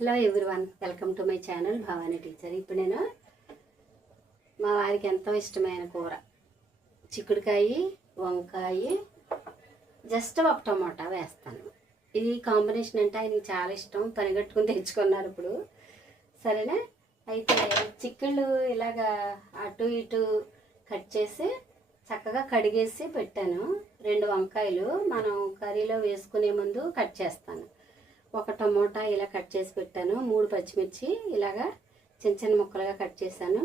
Hello everyone, welcome to my channel Bhavani teacher. ఇప్పుడు నేను మా వారికి ఎంతో ఇష్టమైన కూర చిక్కుడుకాయ వంకాయ జస్ట్ ఒక టమాటా వేస్తాను. ఇది కాంబినేషన్ అంటే ఆయనకి చాలా ఇష్టం, పనిగట్టుకుని తెచ్చుకున్నారు ఇప్పుడు. సరేనా? అయితే చిక్కుళ్ళు ఇలాగా అటు ఇటు కట్ చేసి చక్కగా కడిగేసి పెట్టాను. 2 వంకాయలు మనం కర్రీలో వేసుకునే ముందు కట్ చేస్తాను. ఒక టమోటా ఇలా కట్ చేసి పెట్టాను. 3 పచ్చిమిర్చి ఇలాగా చిన్న చిన్న ముక్కలుగా కట్ చేశాను.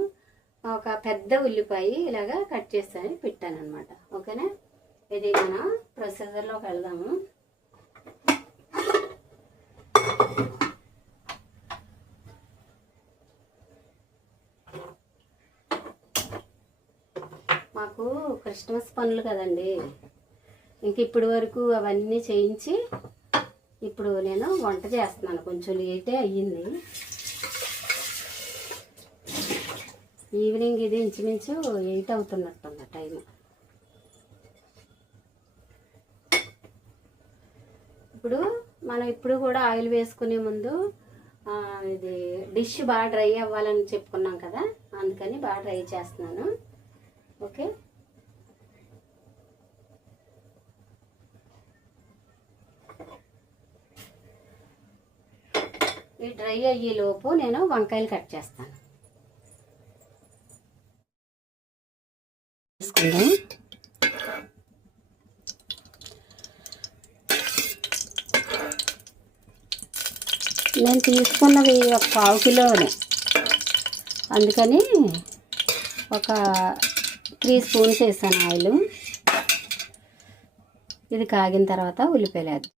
ఒక పెద్ద ఉల్లిపాయ ఇలాగా కట్ చేసి పెట్టాను అనమాట. ఓకేనా? ఇది మనం ప్రొసీజర్లోకి వెళ్దాము. మాకు క్రిస్మస్ పనులు కదండి, ఇంక ఇప్పటి వరకు అవన్నీ చేయించి ఇప్పుడు నేను వంట చేస్తున్నాను. కొంచెం లేటే అయ్యింది. ఈవినింగ్ ఇది ఇంచుమించు 8 అవుతున్నట్టుంది టైం. ఇప్పుడు కూడా ఆయిల్ వేసుకునే ముందు ఇది డిష్ బాగా డ్రై అవ్వాలని చెప్పుకున్నాం కదా, అందుకని బాగా డ్రై చేస్తున్నాను. ఓకే, ఈ డ్రై అయ్యేలోపు నేను వంకాయలు కట్ చేస్తాను. నేను తీసుకున్నది ఒక 1/2 కిలోనే, అందుకని ఒక 3 స్పూన్స్ వేసాను ఆయిల్. ఇది కాగిన తర్వాత ఉల్లిపాయలు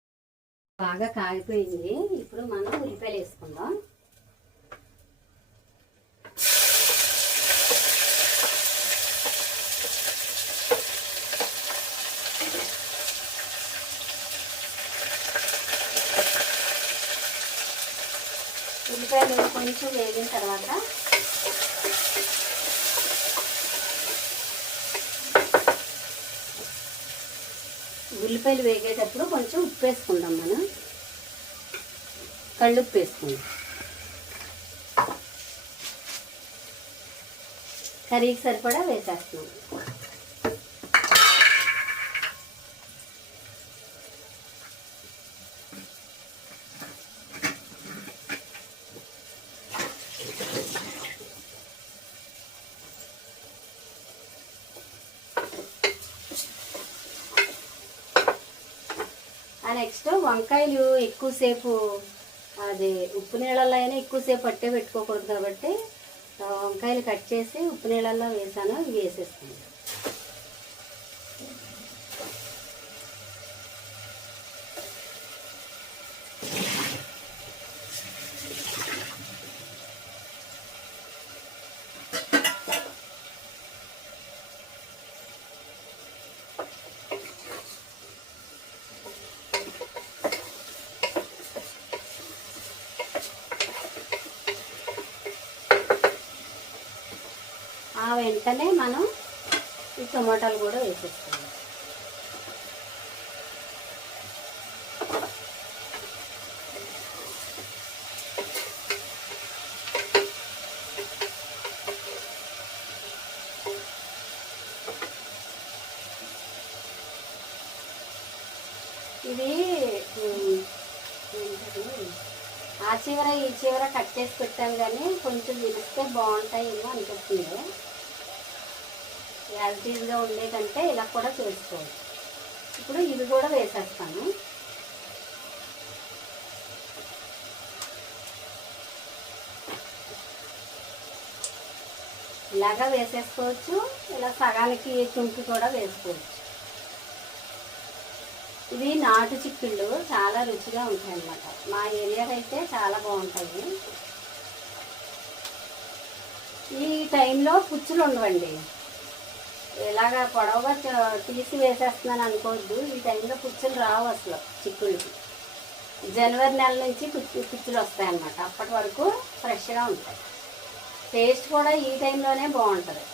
బాగా కాగిపోయింది. ఇప్పుడు మనం ఉల్లిపాయలు వేసుకుందాం. ఉల్లిపాయలు కొంచెం వేగిన తర్వాత ఉల్లిపాయలు వేగేటప్పుడు కొంచెం ఉప్పు వేసుకుందాం. మనం కళ్ళుప్పు వేసుకుందాం. కర్రీకి సరిపడా వేసేస్తున్నాం. నెక్స్ట్ వంకాయలు ఎక్కువసేపు అది ఉప్పు నీళ్ళల్లో అయినా ఎక్కువసేపు పట్టే పెట్టుకోకూడదు కాబట్టి వంకాయలు కట్ చేసి ఉప్పు నీళ్ళల్లో వేసాను. ఇవి వేసేస్తాను. వెంటనే మనం ఈ టమాటాలు కూడా వేసేస్తాం. ఇది ఆ చివర ఈ చివర కట్ చేసి పెట్టాను, కానీ కొంచెం విరిస్తే బాగుంటాయేమో అనిపిస్తుంది. యాజిటీజ్గా ఉండే కంటే ఇలా కూడా చేసుకోవచ్చు. ఇప్పుడు ఇది కూడా వేసేస్తాను. ఇలాగా వేసేసుకోవచ్చు, ఇలా సగానికి తుంపి కూడా వేసుకోవచ్చు. ఇవి నాటు చిక్కుళ్ళు చాలా రుచిగా ఉంటాయి అన్నమాట. మా ఏరియాలో అయితే చాలా బాగుంటాయి. ఈ టైంలో పుచ్చులు ఉండవండి. ఇలాగా పొడవుగా తీసి వేసేస్తున్నాను అనుకోవద్దు. ఈ టైంలో పుచ్చులు రావు అసలు చిక్కుళ్ళకి. జనవరి నెల నుంచి పుచ్చులు వస్తాయన్నమాట. అప్పటి వరకు ఫ్రెష్గా ఉంటాయి. టేస్ట్ కూడా ఈ టైంలోనే బాగుంటుంది.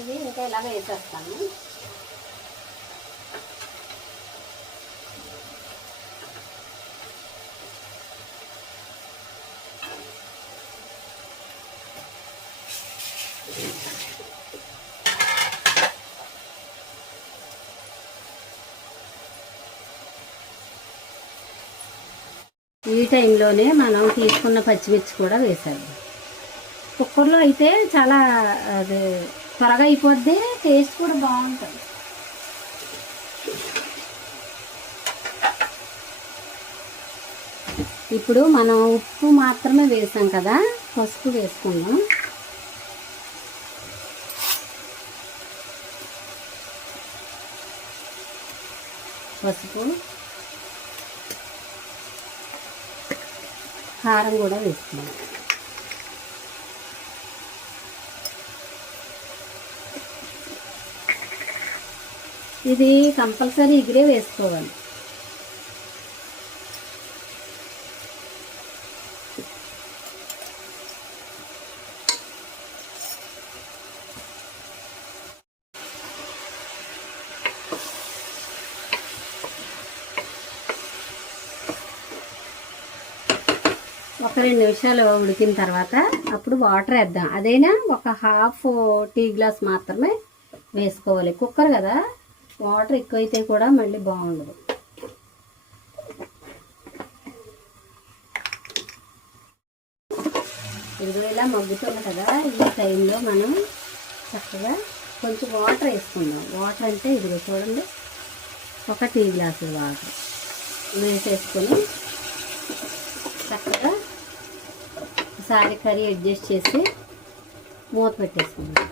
ఇది ఇంకా ఇలాగ వేసేస్తాను. ఈ టైంలోనే మనం తీసుకున్న పచ్చిమిర్చి కూడా వేసాము. కుక్కర్లో అయితే చాలా అది త్వరగా అయిపోద్ది, టేస్ట్ కూడా బాగుంటుంది. ఇప్పుడు మనం ఉప్పు మాత్రమే వేసాం కదా, పసుపు వేసుకుందాం. పసుపు, కారం కూడా వేసుకుందాం. ఇది కంపల్సరీ ఇగురే వేసుకోవాలి. ఒక 2 నిమిషాలు ఉడికిన తర్వాత అప్పుడు వాటర్ వేద్దాం. అదైనా ఒక హాఫ్ టీ గ్లాస్ మాత్రమే వేసుకోవాలి. కుక్కర్ కదా, వాటర్ ఎక్కువైతే కూడా మళ్ళీ బాగుండదు. ఇదిగో ఇలా మగ్గుతుంది కదా, ఈ టైంలో మనం చక్కగా కొంచెం వాటర్ వేసుకుందాం. వాటర్ అంటే ఇదిగో చూడండి, ఒక టీ గ్లాసు వాటర్ వేసేసుకొని చక్కగా ఒకసారి కర్రీ అడ్జస్ట్ చేసి మూత పెట్టేసుకుందాం.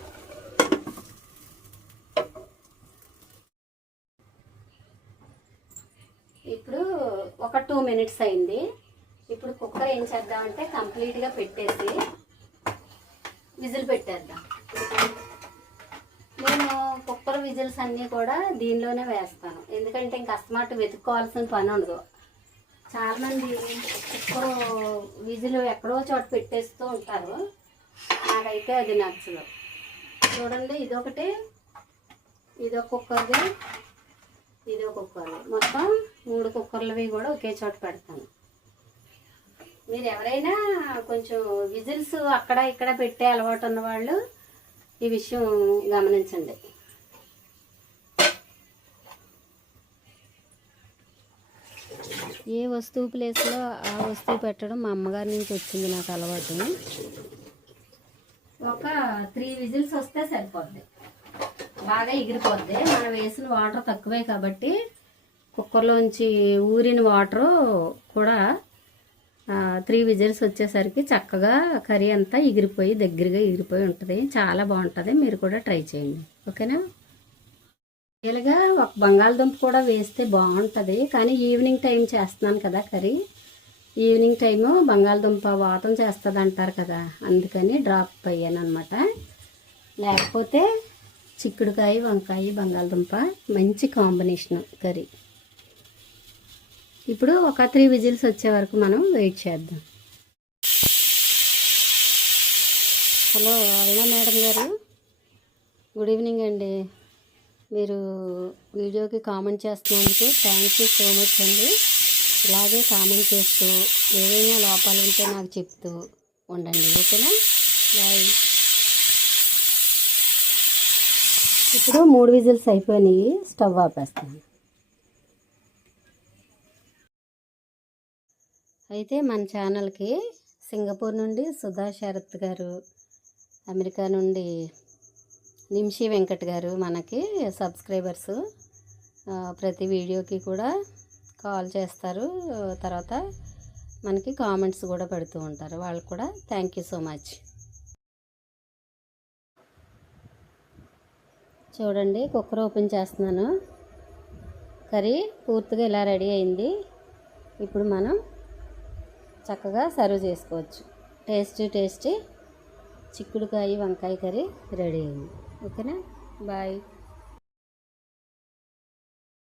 ఇప్పుడు ఒక 2 మినిట్స్ అయింది. ఇప్పుడు కుక్కర్ ఏం చేద్దామంటే కంప్లీట్గా పెట్టేసి విజిల్ పెట్టేద్దాం. నేను కుక్కర్ విజిల్స్ అన్నీ కూడా దీనిలోనే వేస్తాను, ఎందుకంటే ఇంక అస్తమాటు వెతుక్కోవాల్సిన పని ఉండదు. చాలామంది కుక్కర్ విజిల్ ఎక్కడో చోట పెట్టేస్తూ ఉంటారు, నాకైతే అది నచ్చదు. చూడండి, ఇదొకటి, ఇదొక కుక్కర్ది, ఇది ఒక కుక్కర్, మొత్తం 3 కుక్కర్లవి కూడా ఒకే చోట పెడతాను. మీరు ఎవరైనా కొంచెం విజిల్స్ అక్కడ ఇక్కడ పెట్టే అలవాటు ఉన్నవాళ్ళు ఈ విషయం గమనించండి. ఏ వస్తువు ప్లేస్లో ఆ వస్తువు పెట్టడం మా అమ్మగారి నుంచి వచ్చింది నాకు అలవాటు. ఒక 3 విజిల్స్ వస్తే సరిపోద్ది, బాగా ఎగిరిపోద్ది. మనం వేసిన వాటర్ తక్కువే కాబట్టి కుక్కర్లోంచి ఊరిన వాటరు కూడా 3 విజిల్స్ వచ్చేసరికి చక్కగా కర్రీ అంతా ఎగిరిపోయి దగ్గరగా ఎగిరిపోయి ఉంటుంది. చాలా బాగుంటుంది, మీరు కూడా ట్రై చేయండి. ఓకేనా? ఇలాగా ఒక బంగాళదుంప కూడా వేస్తే బాగుంటుంది, కానీ ఈవినింగ్ టైం చేస్తున్నాను కదా కర్రీ. ఈవినింగ్ టైము బంగాళదుంప వాతం చేస్తుంది అంటారు కదా, అందుకని డ్రాప్ అయ్యాను అనమాట. లేకపోతే చిక్కుడుకాయ, వంకాయ, బంగాళదుంప మంచి కాంబినేషన్ కర్రీ. ఇప్పుడు ఒక 3 విజిల్స్ వచ్చే వరకు మనం వెయిట్ చేద్దాం. హలో అరుణ మేడం గారు, గుడ్ ఈవినింగ్ అండి. మీరు వీడియోకి కామెంట్ చేస్తున్నందుకు థ్యాంక్ యూ సో మచ్ అండి. ఇలాగే కామెంట్ చేస్తూ ఏవైనా లోపాలు ఉంటే నాకు చెప్తూ ఉండండి. ఓకేనా? బాయ్. ఇప్పుడు 3 విజిల్స్ అయిపోయినాయి, స్టవ్ ఆపేస్తాను. అయితే మన ఛానల్కి సింగపూర్ నుండి సుధా శరత్ గారు, అమెరికా నుండి నిమిషి వెంకట్ గారు మనకి సబ్స్క్రైబర్స్. ప్రతి వీడియోకి కూడా కాల్ చేస్తారు, తర్వాత మనకి కామెంట్స్ కూడా పెడుతూ ఉంటారు. వాళ్ళకి కూడా థ్యాంక్ యూ సో మచ్. చూడండి, కుక్కర్ ఓపెన్ చేస్తున్నాను. కర్రీ పూర్తిగా ఇలా రెడీ అయింది. ఇప్పుడు మనం చక్కగా సర్వ్ చేసుకోవచ్చు. టేస్టీ చిక్కుడుకాయ వంకాయ కర్రీ రెడీ అయింది. ఓకేనా? బాయ్.